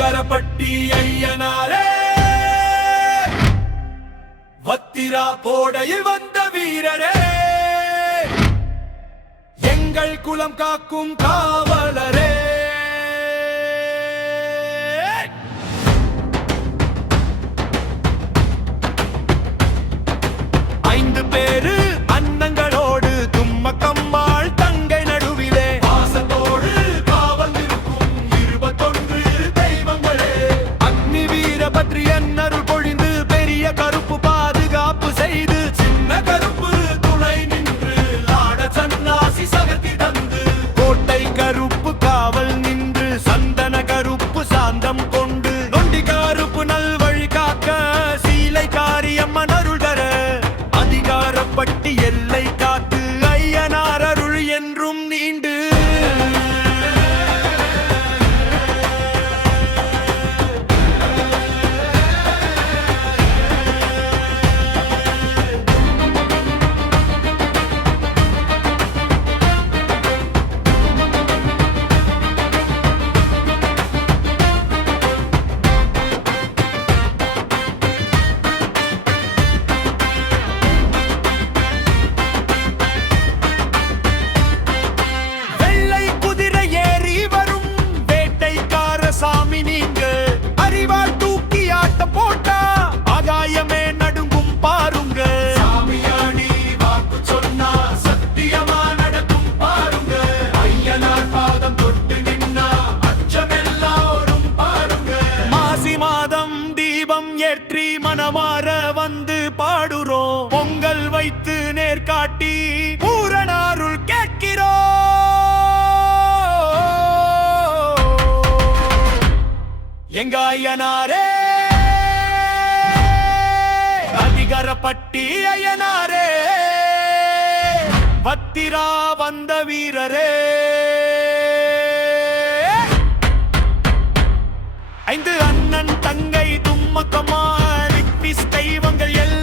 அதிகாரப்பட்டி ஐயனாரே வத்திரா போடையில் வந்த வீரரே எங்கள் குலம் காக்கும் காவலரே ஐந்து பேரு அன்னங்களோடு தும்மக்கம்மாள் தங்கை நடுவிலே பாசத்தோடு காவல் இருக்கும் 21 தெய்வங்களே அக்னி வீர பற்றி அன்னருள் பொழிந்து பெரிய கருப்பு பாதுகாப்பு செய்து சின்ன கருப்பு துணை நின்று லாட சன்னாசி சகத்தி தந்து கோட்டை கருப்பு காவல் நின்று சந்தன கருப்பு சாந்தம் கொண்டு நொண்டி கருப்பு நல்வழி காக்க சீலை காரியம்மன் அருள் தர அதிகாரப்பட்டி எல்லை காத்து ஐயனார் அருள் என்றும் நீண்டு சாமி நீங்க அறிவால் தூக்கி ஆட்ட போட்டா ஆகாயமே நடுங்கும் பாருங்க சாமியாடி வாக்கு சொன்னா சத்தியமா நடக்கும் பாருங்க ஐயனார் பாதம் தொட்டு நின்னா அச்சமெல்லாம் பாருங்க மாசி மாதம் தீபம் ஏற்றி மனமாற வந்து பாடுறோம் பொங்கல் வைத்து நேர்காட்டி பூரணாருள் கேட்கிறோம் எங்க ஐயனாரே அதிகாரப்பட்டி ஐயனாரே வத்திரா வந்த வீரரே ஐந்து அண்ணன் தங்கை தும்மக்கம்மா தெய்வங்கள் எல்லாம்